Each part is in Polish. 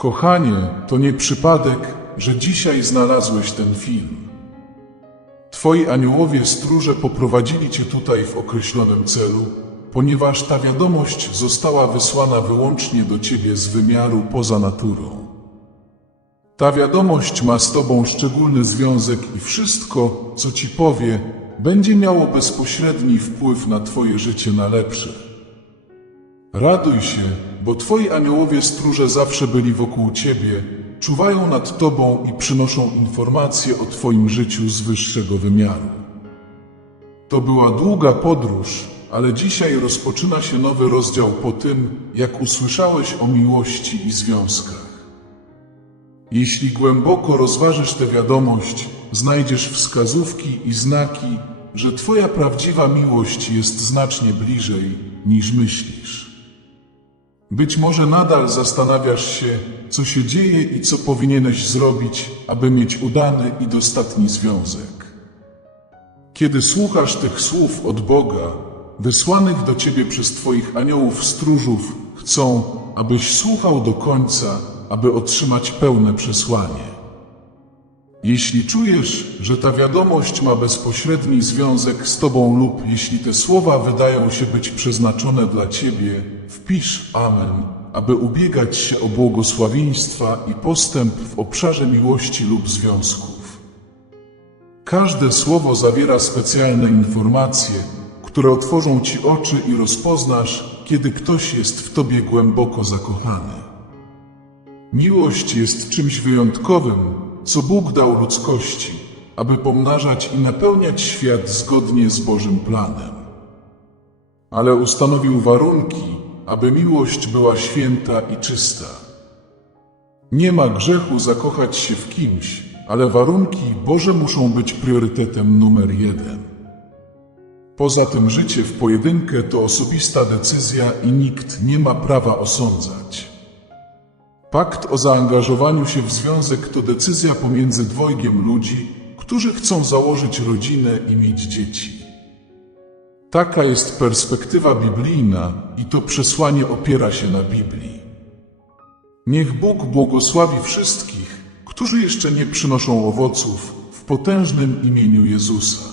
Kochanie, to nie przypadek, że dzisiaj znalazłeś ten film. Twoi aniołowie stróże poprowadzili cię tutaj w określonym celu, ponieważ ta wiadomość została wysłana wyłącznie do ciebie z wymiaru poza naturą. Ta wiadomość ma z tobą szczególny związek i wszystko, co ci powie, będzie miało bezpośredni wpływ na twoje życie na lepsze. Raduj się, bo twoi aniołowie stróże zawsze byli wokół ciebie, czuwają nad tobą i przynoszą informacje o twoim życiu z wyższego wymiaru. To była długa podróż, ale dzisiaj rozpoczyna się nowy rozdział po tym, jak usłyszałeś o miłości i związkach. Jeśli głęboko rozważysz tę wiadomość, znajdziesz wskazówki i znaki, że Twoja prawdziwa miłość jest znacznie bliżej niż myślisz. Być może nadal zastanawiasz się, co się dzieje i co powinieneś zrobić, aby mieć udany i dostatni związek. Kiedy słuchasz tych słów od Boga, wysłanych do ciebie przez Twoich aniołów stróżów, chcą, abyś słuchał do końca, aby otrzymać pełne przesłanie. Jeśli czujesz, że ta wiadomość ma bezpośredni związek z Tobą lub jeśli te słowa wydają się być przeznaczone dla Ciebie, wpisz Amen, aby ubiegać się o błogosławieństwa i postęp w obszarze miłości lub związków. Każde słowo zawiera specjalne informacje, które otworzą Ci oczy i rozpoznasz, kiedy ktoś jest w Tobie głęboko zakochany. Miłość jest czymś wyjątkowym, co Bóg dał ludzkości, aby pomnażać i napełniać świat zgodnie z Bożym planem. Ale ustanowił warunki, aby miłość była święta i czysta. Nie ma grzechu zakochać się w kimś, ale warunki Boże muszą być priorytetem numer jeden. Poza tym życie w pojedynkę to osobista decyzja i nikt nie ma prawa osądzać. Pakt o zaangażowaniu się w związek to decyzja pomiędzy dwojgiem ludzi, którzy chcą założyć rodzinę i mieć dzieci. Taka jest perspektywa biblijna i to przesłanie opiera się na Biblii. Niech Bóg błogosławi wszystkich, którzy jeszcze nie przynoszą owoców w potężnym imieniu Jezusa.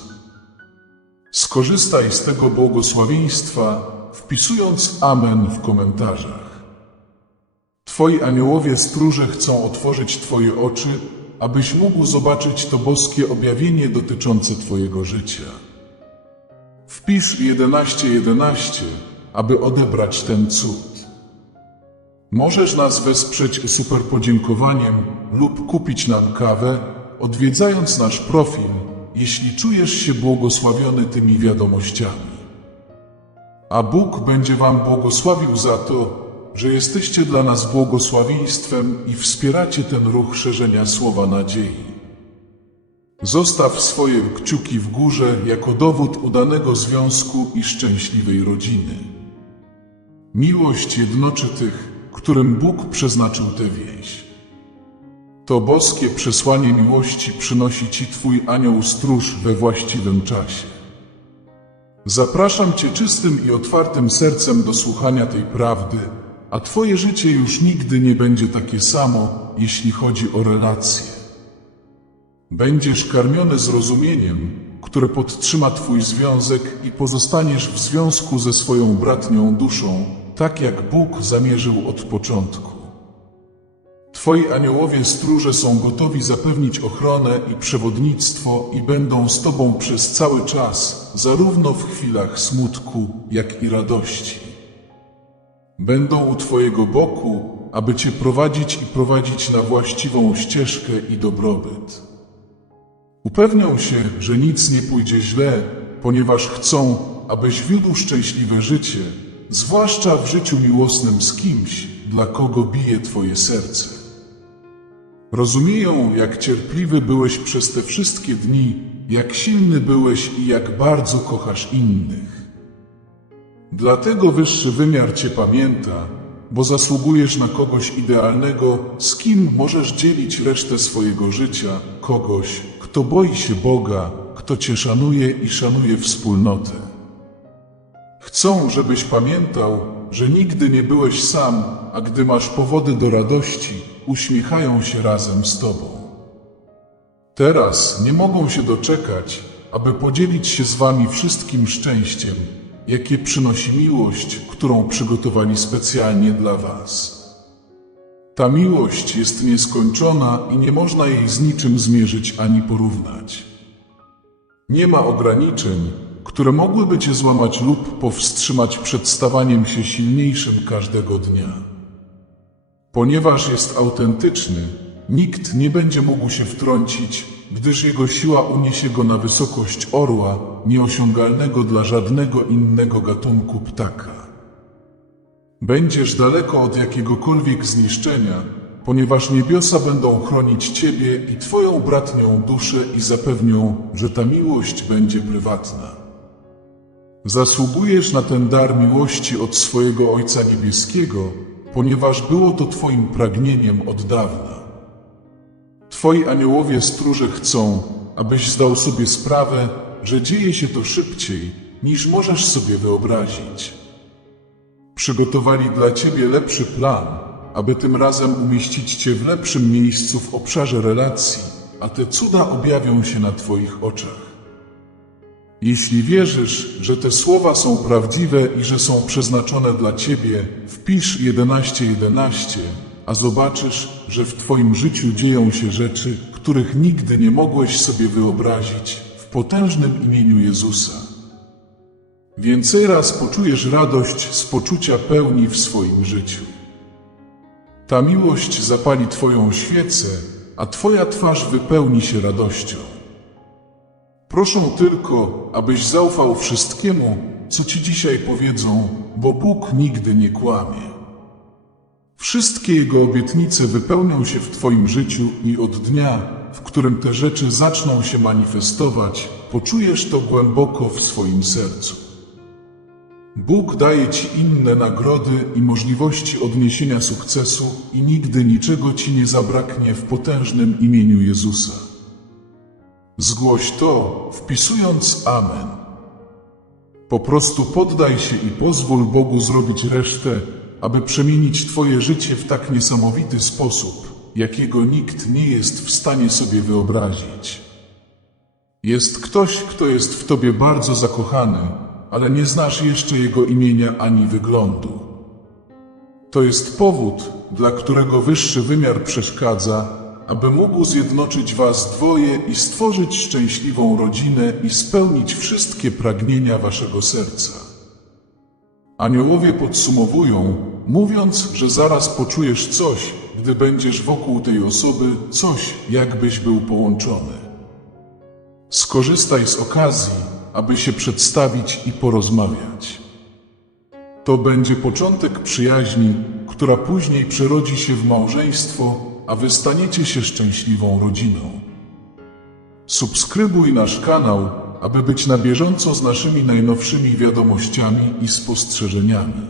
Skorzystaj z tego błogosławieństwa, wpisując Amen w komentarzach. Twoi aniołowie stróże chcą otworzyć Twoje oczy, abyś mógł zobaczyć to boskie objawienie dotyczące Twojego życia. Wpisz 1111, aby odebrać ten cud. Możesz nas wesprzeć super podziękowaniem lub kupić nam kawę, odwiedzając nasz profil, jeśli czujesz się błogosławiony tymi wiadomościami. A Bóg będzie Wam błogosławił za to, że jesteście dla nas błogosławieństwem i wspieracie ten ruch szerzenia słowa nadziei. Zostaw swoje kciuki w górze jako dowód udanego związku i szczęśliwej rodziny. Miłość jednoczy tych, którym Bóg przeznaczył tę więź. To boskie przesłanie miłości przynosi Ci Twój anioł stróż we właściwym czasie. Zapraszam Cię czystym i otwartym sercem do słuchania tej prawdy, a Twoje życie już nigdy nie będzie takie samo, jeśli chodzi o relacje. Będziesz karmiony zrozumieniem, które podtrzyma Twój związek i pozostaniesz w związku ze swoją bratnią duszą, tak jak Bóg zamierzył od początku. Twoi aniołowie stróże są gotowi zapewnić ochronę i przewodnictwo i będą z Tobą przez cały czas, zarówno w chwilach smutku, jak i radości. Będą u Twojego boku, aby Cię prowadzić i prowadzić na właściwą ścieżkę i dobrobyt. Upewnią się, że nic nie pójdzie źle, ponieważ chcą, abyś wiódł szczęśliwe życie, zwłaszcza w życiu miłosnym z kimś, dla kogo bije Twoje serce. Rozumieją, jak cierpliwy byłeś przez te wszystkie dni, jak silny byłeś i jak bardzo kochasz innych. Dlatego wyższy wymiar Cię pamięta, bo zasługujesz na kogoś idealnego, z kim możesz dzielić resztę swojego życia, kogoś, kto boi się Boga, kto Cię szanuje i szanuje wspólnotę. Chcą, żebyś pamiętał, że nigdy nie byłeś sam, a gdy masz powody do radości, uśmiechają się razem z Tobą. Teraz nie mogą się doczekać, aby podzielić się z Wami wszystkim szczęściem, jakie przynosi miłość, którą przygotowali specjalnie dla Was. Ta miłość jest nieskończona i nie można jej z niczym zmierzyć ani porównać. Nie ma ograniczeń, które mogłyby Cię złamać lub powstrzymać przed stawaniem się silniejszym każdego dnia. Ponieważ jest autentyczny, nikt nie będzie mógł się wtrącić, gdyż jego siła uniesie go na wysokość orła, nieosiągalnego dla żadnego innego gatunku ptaka. Będziesz daleko od jakiegokolwiek zniszczenia, ponieważ niebiosa będą chronić Ciebie i Twoją bratnią duszę i zapewnią, że ta miłość będzie prywatna. Zasługujesz na ten dar miłości od swojego Ojca Niebieskiego, ponieważ było to Twoim pragnieniem od dawna. Twoi aniołowie stróże chcą, abyś zdał sobie sprawę, że dzieje się to szybciej, niż możesz sobie wyobrazić. Przygotowali dla Ciebie lepszy plan, aby tym razem umieścić Cię w lepszym miejscu w obszarze relacji, a te cuda objawią się na Twoich oczach. Jeśli wierzysz, że te słowa są prawdziwe i że są przeznaczone dla Ciebie, wpisz 1111, a zobaczysz, że w Twoim życiu dzieją się rzeczy, których nigdy nie mogłeś sobie wyobrazić w potężnym imieniu Jezusa. Więcej raz poczujesz radość z poczucia pełni w swoim życiu. Ta miłość zapali Twoją świecę, a Twoja twarz wypełni się radością. Proszę tylko, abyś zaufał wszystkiemu, co Ci dzisiaj powiedzą, bo Bóg nigdy nie kłamie. Wszystkie Jego obietnice wypełnią się w Twoim życiu i od dnia, w którym te rzeczy zaczną się manifestować, poczujesz to głęboko w swoim sercu. Bóg daje Ci inne nagrody i możliwości odniesienia sukcesu i nigdy niczego Ci nie zabraknie w potężnym imieniu Jezusa. Zgłoś to, wpisując Amen. Po prostu poddaj się i pozwól Bogu zrobić resztę, aby przemienić Twoje życie w tak niesamowity sposób, jakiego nikt nie jest w stanie sobie wyobrazić. Jest ktoś, kto jest w Tobie bardzo zakochany, ale nie znasz jeszcze jego imienia ani wyglądu. To jest powód, dla którego wyższy wymiar przeszkadza, aby mógł zjednoczyć Was dwoje i stworzyć szczęśliwą rodzinę i spełnić wszystkie pragnienia Waszego serca. Aniołowie podsumowują, mówiąc, że zaraz poczujesz coś, gdy będziesz wokół tej osoby, coś, jakbyś był połączony. Skorzystaj z okazji, aby się przedstawić i porozmawiać. To będzie początek przyjaźni, która później przerodzi się w małżeństwo, a wy staniecie się szczęśliwą rodziną. Subskrybuj nasz kanał, aby być na bieżąco z naszymi najnowszymi wiadomościami i spostrzeżeniami.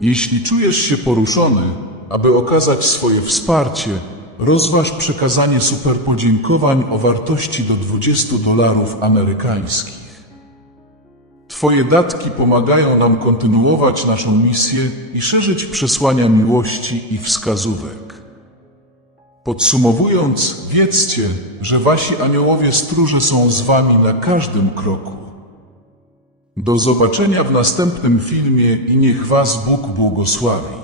Jeśli czujesz się poruszony, aby okazać swoje wsparcie, rozważ przekazanie super podziękowań o wartości do 20 dolarów amerykańskich. Twoje datki pomagają nam kontynuować naszą misję i szerzyć przesłania miłości i wskazówek. Podsumowując, wiedzcie, że wasi aniołowie stróże są z wami na każdym kroku. Do zobaczenia w następnym filmie i niech was Bóg błogosławi.